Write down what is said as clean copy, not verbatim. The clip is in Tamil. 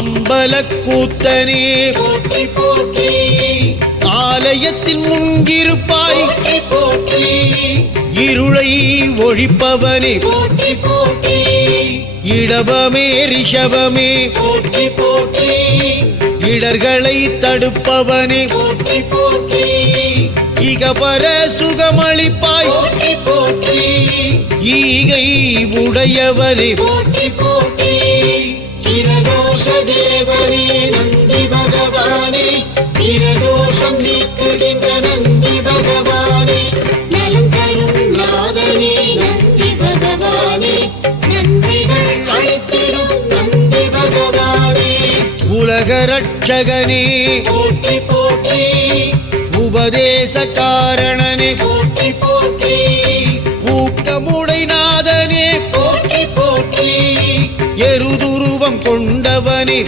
அம்பலக்கூத்தனே போற்றி போற்றி ஆலயத்தில் முன்கிருப்பாய் போற்றி போற்றி இருளை ஒழிப்பவனே போற்றி போற்றி இடபமே ரிஷபமே போற்றி போற்றி இடர்களை தடுப்பவனே போற்றி போற்றி இகபர சுகமளிப்பாய் போற்றி போற்றி ஈகை உடையவனே போற்றி போற்றி பிரதோஷ தேவனே நந்தி பகவானே பிரதோஷம் நீக்குகின்ற நந்தி பகவானே நலம் தரும் நாதனே நந்தி பகவானே நன்றிகள் அழைத்திடும் நந்தி பகவானே உலக ரட்சகனே போற்றி போற்றி உபதேச காரணனே போற்றி போற்றி ஊக்கமுடை நாதனே போற்றி போற்றி எருதுருவம் கொண்டவனே